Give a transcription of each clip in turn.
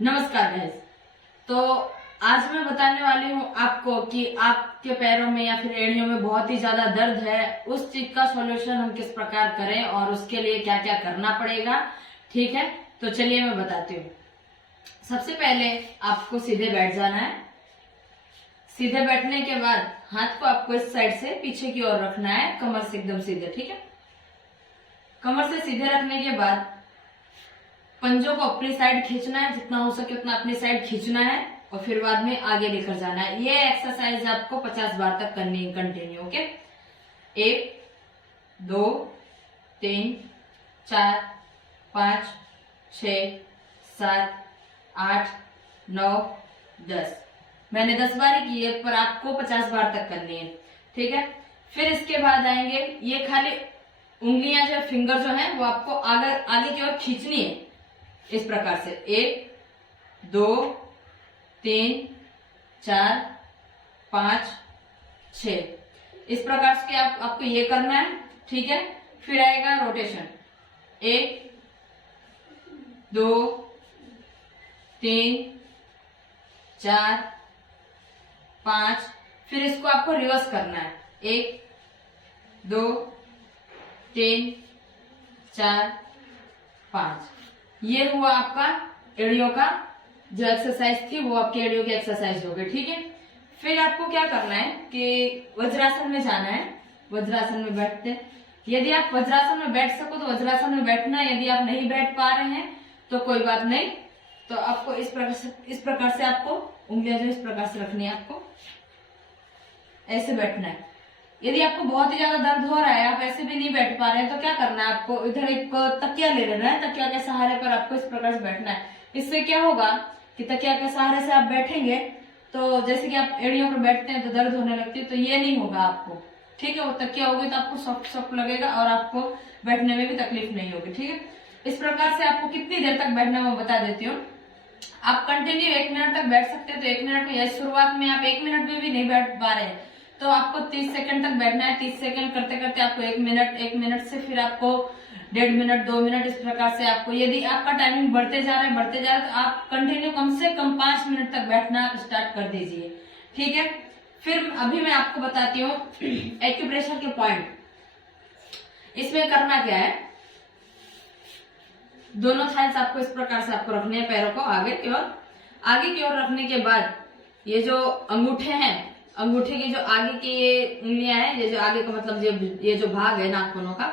नमस्कार गाइस। तो आज मैं बताने वाली हूँ आपको कि आपके पैरों में या फिर एड़ियों में बहुत ही ज्यादा दर्द है, उस चीज का सॉल्यूशन हम किस प्रकार करें और उसके लिए क्या क्या करना पड़ेगा। ठीक है, तो चलिए मैं बताती हूँ। सबसे पहले आपको सीधे बैठ जाना है। सीधे बैठने के बाद हाथ को आपको इस साइड से पीछे की ओर रखना है, कमर से एकदम सीधे। ठीक है, कमर से सीधे रखने के बाद पंजों को अपनी साइड खींचना है, जितना हो सके उतना अपनी साइड खींचना है और फिर बाद में आगे लेकर जाना है। ये एक्सरसाइज आपको 50 बार तक करनी है कंटिन्यू। ओके, 1 2 3 4 5 6 7 8 9 10। मैंने 10 बार ही की है, पर आपको 50 बार तक करनी है। ठीक है, फिर इसके बाद आएंगे, ये खाली उंगलियां जो फिंगर जो है वो आपको आगे की ओर खींचनी है इस प्रकार से। 1 2 3 4 5 6 इस प्रकार से आपको ये करना है। ठीक है, फिर आएगा रोटेशन। 1 2 3 4 5, फिर इसको आपको रिवर्स करना है। 1 2 3 4 5। ये हुआ आपका एड़ियों का जो एक्सरसाइज थी, वो आपके एड़ियों की एक्सरसाइज हो गई। ठीक है, फिर आपको क्या करना है कि वज्रासन में जाना है। वज्रासन में बैठते, यदि आप वज्रासन में बैठ सको तो वज्रासन में बैठना। यदि आप नहीं बैठ पा रहे हैं तो कोई बात नहीं, तो आपको इस प्रकार से आपको उंगलियां जो इस प्रकार से रखनी है, आपको ऐसे बैठना है। यदि आपको बहुत ही ज्यादा दर्द हो रहा है, आप ऐसे भी नहीं बैठ पा रहे हैं, तो क्या करना है, आपको इधर एक तकिया ले लेना है। तकिया के सहारे पर आपको इस प्रकार से बैठना है। इससे क्या होगा कि तकिया के सहारे से आप बैठेंगे तो जैसे कि आप एड़ियों पर बैठते हैं तो दर्द होने लगती है, तो ये नहीं होगा आपको। ठीक है, वो तकिया होगी तो आपको सॉफ्ट सॉफ्ट लगेगा और आपको बैठने में भी तकलीफ नहीं होगी। ठीक है, इस प्रकार से आपको कितनी देर तक बैठना मैं बता देती हूँ। आप कंटिन्यू 1 मिनट तक बैठ सकते हैं, तो 1 मिनट में, शुरुआत में आप 1 मिनट में भी नहीं बैठ पा रहे हैं तो आपको 30 सेकंड तक बैठना है। 30 सेकंड करते करते आपको 1 मिनट, 1 मिनट से फिर आपको 1.5 मिनट, 2 मिनट, इस प्रकार से आपको, यदि आपका टाइमिंग बढ़ते जा रहा है तो आप कंटिन्यू कम से कम 5 मिनट तक बैठना स्टार्ट कर दीजिए। ठीक है, फिर अभी मैं आपको बताती हूँ एक्यूप्रेशर के पॉइंट। इसमें करना क्या है, दोनों थाइस आपको इस प्रकार से आपको रखने हैं, पैरों को आगे की ओर रखने के बाद ये जो अंगूठे हैं, अंगूठे की जो आगे की ये उंगलियां हैं, ये जो आगे का मतलब ये जो भाग है नाखूनों का,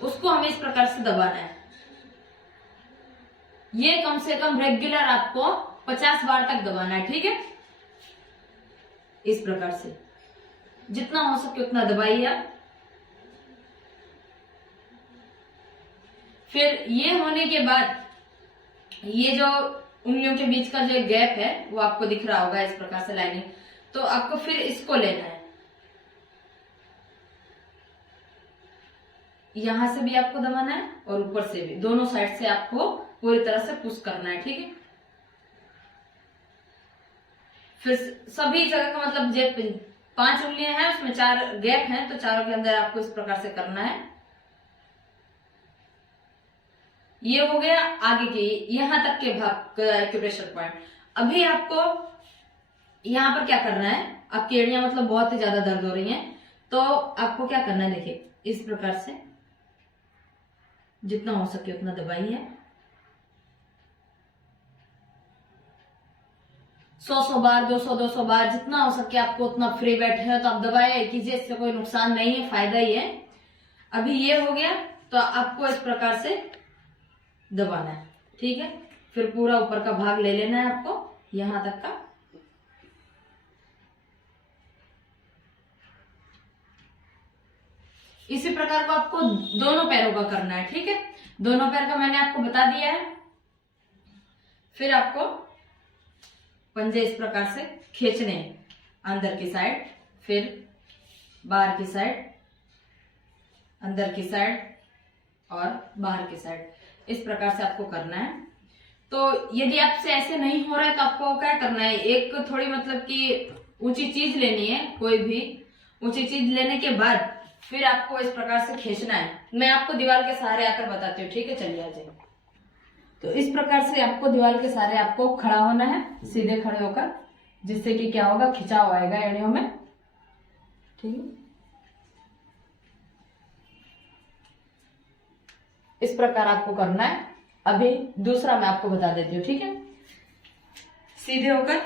उसको हमें इस प्रकार से दबाना है। ये कम से कम रेगुलर आपको 50 बार तक दबाना है। ठीक है, इस प्रकार से जितना हो सके उतना दबाइए आप। फिर ये होने के बाद ये जो उंगलियों के बीच का जो गैप है वो आपको दिख रहा होगा इस प्रकार से लाइनिंग, तो आपको फिर इसको लेना है। यहां से भी आपको दबाना है और ऊपर से भी, दोनों साइड से आपको पूरी तरह से पुश करना है। ठीक है, फिर सभी जगह का मतलब जो 5 उंगलियां हैं उसमें 4 गैप हैं, तो चारों के अंदर आपको इस प्रकार से करना है। ये हो गया आगे के यहां तक के भाग एक्यूप्रेशर पॉइंट। अभी आपको यहां पर क्या करना है, आपकी एड़ियां मतलब बहुत ही ज्यादा दर्द हो रही हैं, तो आपको क्या करना है, देखिए इस प्रकार से जितना हो सके उतना दबाइए। 100 बार, 200 बार, जितना हो सके आपको उतना फ्री बैठे हैं तो आप दबाए कीजिए, इससे कोई नुकसान नहीं है, फायदा ही है। अभी ये हो गया, तो आपको इस प्रकार से दबाना है। ठीक है, फिर पूरा ऊपर का भाग ले लेना है आपको, यहां तक का। इसी प्रकार को आपको दोनों पैरों का करना है। ठीक है, दोनों पैर का मैंने आपको बता दिया है। फिर आपको पंजे इस प्रकार से खींचने हैं, अंदर की साइड, फिर बाहर की साइड, अंदर की साइड और बाहर की साइड, इस प्रकार से आपको करना है। तो यदि आपसे ऐसे नहीं हो रहा है तो आपको क्या करना है, एक थोड़ी मतलब कि ऊंची चीज लेनी है, कोई भी ऊंची चीज लेने के बाद फिर आपको इस प्रकार से खींचना है। मैं आपको दीवार के सहारे आकर बताती हूँ। ठीक है, चलिए आ जाइए। तो इस प्रकार से आपको दीवार के सहारे आपको खड़ा होना है, सीधे खड़े होकर, जिससे कि क्या होगा, खिंचाव आएगा एड़ियों में। ठीक है, इस प्रकार आपको करना है। अभी दूसरा मैं आपको बता देती हूँ। ठीक है, सीधे होकर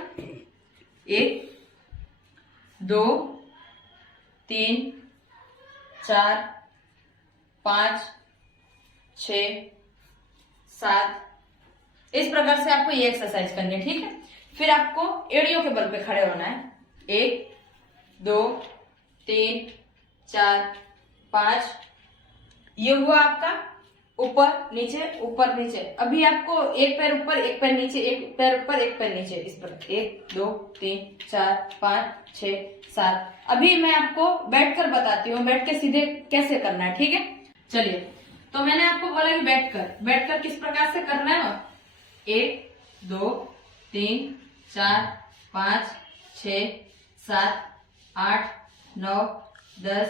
1 2 3 4 5 6 7, इस प्रकार से आपको ये एक्सरसाइज करनी है। ठीक है, फिर आपको एड़ियों के बल पे खड़े होना है। 1 2 3 4 5, ये हुआ आपका ऊपर नीचे। अभी आपको एक पैर ऊपर एक पैर नीचे, एक पैर ऊपर एक पैर नीचे, इस प्रकार 1 2 3 4 5 6 7। अभी मैं आपको बैठकर बताती हूँ, बैठ के सीधे कैसे करना है। ठीक है, चलिए। तो मैंने आपको बोला कि बैठकर किस प्रकार से करना है। 1 2 3 4 5 6 7 8 9 10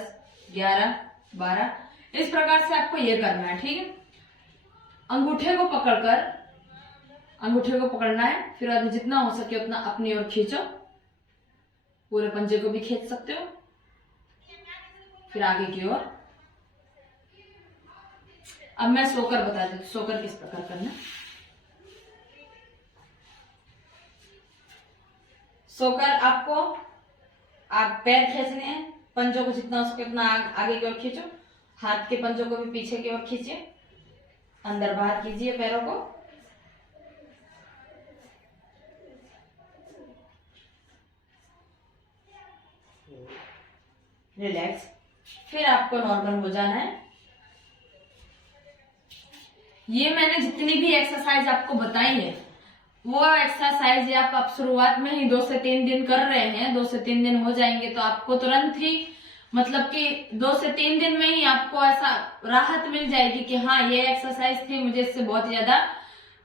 11 12, इस प्रकार से आपको ये करना है। ठीक है, अंगूठे को पकड़ना है, फिर आगे जितना हो सके उतना अपनी ओर खींचो, पूरे पंजे को भी खींच सकते हो, फिर आगे की ओर। अब मैं सोकर बता देती हूँ, सोकर किस प्रकार करना। सोकर आपको आप पैर खींचने हैं, पंजों को जितना हो सके उतना आगे की ओर खींचो, हाथ के पंजों को भी पीछे की ओर खींचिए, अंदर बाहर कीजिए पैरों को। रिलैक्स, फिर आपको नॉर्मल हो जाना है। ये मैंने जितनी भी एक्सरसाइज आपको बताई है, वो एक्सरसाइज आप शुरुआत में ही 2 से 3 दिन कर रहे हैं, 2 से 3 दिन हो जाएंगे तो आपको तुरंत ही, मतलब कि 2 से 3 दिन में ही आपको ऐसा राहत मिल जाएगी कि हाँ, ये एक्सरसाइज थी, मुझे इससे बहुत ज्यादा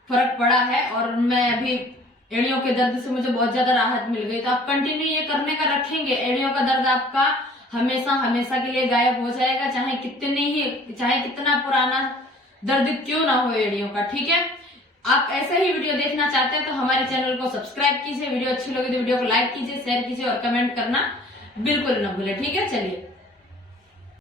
फर्क पड़ा है और मैं अभी एड़ियों के दर्द से मुझे बहुत ज्यादा राहत मिल गई। तो आप कंटिन्यू ये करने का रखेंगे, एड़ियों का दर्द आपका हमेशा के लिए गायब हो जाएगा, चाहे कितना पुराना दर्द क्यों ना हो एड़ियों का। ठीक है, आप ऐसा ही वीडियो देखना चाहते हैं तो हमारे चैनल को सब्सक्राइब कीजिए, वीडियो अच्छी लगी तो वीडियो को लाइक कीजिए, शेयर कीजिए और कमेंट करना बिल्कुल न भूले। ठीक है, चलिए।